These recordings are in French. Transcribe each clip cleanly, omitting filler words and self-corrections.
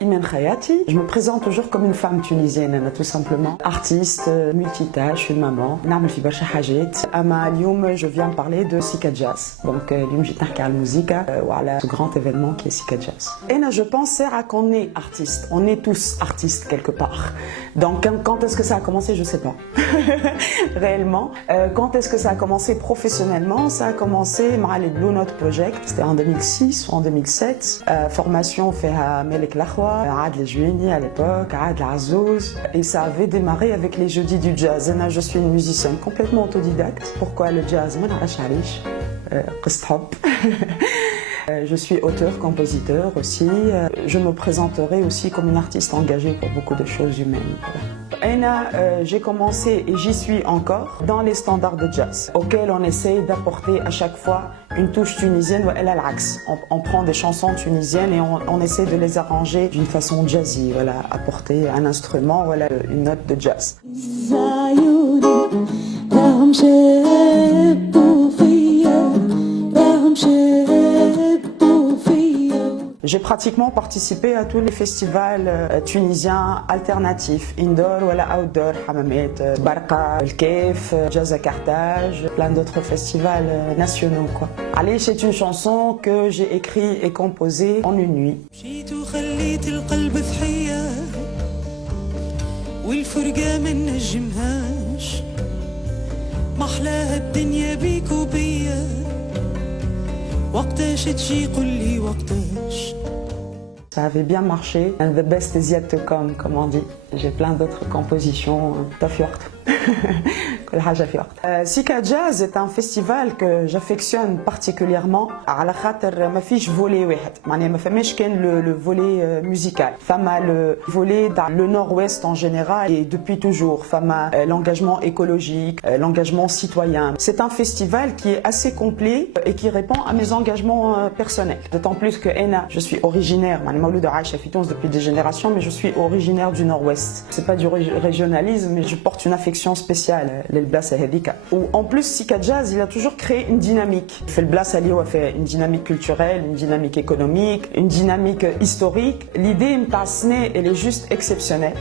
Imen Khayati, je me présente toujours comme une femme tunisienne, tout simplement. Artiste, multitâche, une maman. نعمل في برشا حاجات. أما اليوم je viens parler de Sika Jazz. Donc اليوم جيت نحكي على الموسيقى وعلى ce grand événement qui est Sika Jazz. Et là, je pense qu'on est artiste. On est tous artistes quelque part. Donc quand est-ce que ça a commencé, je sais pas. Réellement. Quand est-ce que ça a commencé professionnellement? Ça a commencé مع les Blue Note Project. C'était en 2006 ou en 2007. Formation فيها ملك الأخوة. Aad El Jueni à l'époque, Aad El Azouz, et ça avait démarré avec les jeudis du jazz. Et là, je suis une musicienne complètement autodidacte. Pourquoi le jazz? Je suis auteur-compositeur aussi. Je me présenterai aussi comme une artiste engagée pour beaucoup de choses humaines. Et là, j'ai commencé et j'y suis encore dans les standards de jazz, auxquels on essaye d'apporter à chaque fois une touche tunisienne. On prend des chansons tunisiennes et on essaie de les arranger d'une façon jazzy, voilà, apporter un instrument, voilà, une note de jazz. J'ai pratiquement participé à tous les festivals tunisiens alternatifs, indoor ou outdoor, Hamamet, Barqa, El Kef, Jazz à Carthage, plein d'autres festivals nationaux, quoi. Allez, c'est une chanson que j'ai écrite et composée en une nuit. Ça avait bien marché, and the best is yet to come, comme on dit. J'ai plein d'autres compositions, Tafiort. Sika Jazz est un festival que j'affectionne particulièrement. على خاطر ما فيش volet واحد، معناها ما فماش كان le volet musical. Fama le volet dans le nord-ouest en général et depuis toujours. Fama l'engagement écologique, l'engagement citoyen. C'est un festival qui est assez complet et qui répond à mes engagements personnels. D'autant plus que je suis originaire, depuis des générations, mais je suis originaire du nord-ouest. C'est pas du régionalisme, mais je porte une affection spéciale. En plus, Sika Jazz, il a toujours créé une dynamique. Il fait le Blas Ali, a fait une dynamique culturelle, une dynamique économique, une dynamique historique. L'idée Mtasne, elle est juste exceptionnelle.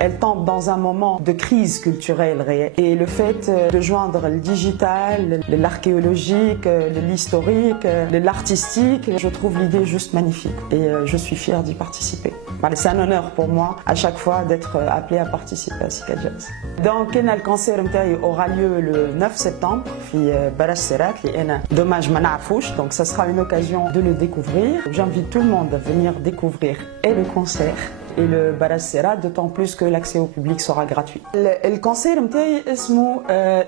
Elle tombe dans un moment de crise culturelle réelle. Et le fait de joindre le digital, l'archéologique, l'historique, l'artistique, je trouve l'idée juste magnifique. Et je suis fière d'y participer. C'est un honneur pour moi à chaque fois d'être appelée à participer à Sika Jazz. Donc, le concert aura lieu le 9 septembre à Barash Serat, dommage manafouche, donc ça sera une occasion de le découvrir. J'invite tout le monde à venir découvrir et le concert et le Barash Serat, d'autant plus que l'accès au public sera gratuit. Le concert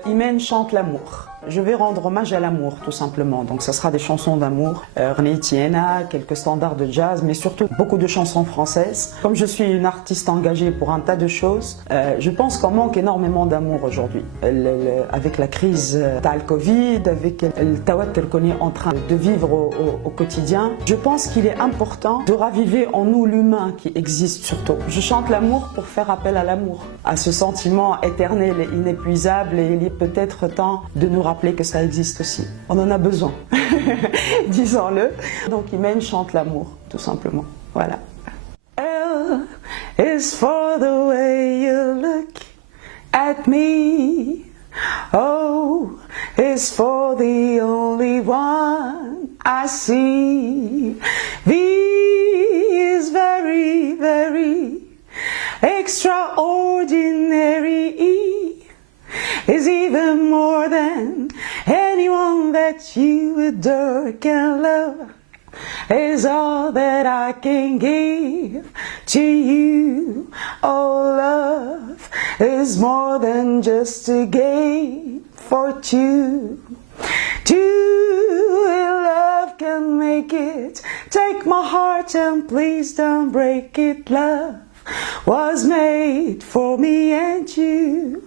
Imen chante l'amour. Je vais rendre hommage à l'amour, tout simplement. Donc, ce sera des chansons d'amour, René Tiena, quelques standards de jazz, mais surtout beaucoup de chansons françaises. Comme je suis une artiste engagée pour un tas de choses, je pense qu'on manque énormément d'amour aujourd'hui. Avec la crise de Covid, avec le tawatter qu'on est en train de vivre au quotidien, je pense qu'il est important de raviver en nous l'humain qui existe surtout. Je chante l'amour pour faire appel à l'amour, à ce sentiment éternel et inépuisable, et il est peut-être temps de nous rappeler que ça existe aussi. On en a besoin, disons-le. Donc Imen chante l'amour, tout simplement. Voilà. L is for the way you look at me. O is for the only one I see. V is very, very extraordinary. E is even more than anyone that you adore can love. Is all that I can give to you. Oh, love is more than just a game for two. Two in love can make it. Take my heart and please don't break it. Love was made for me and you.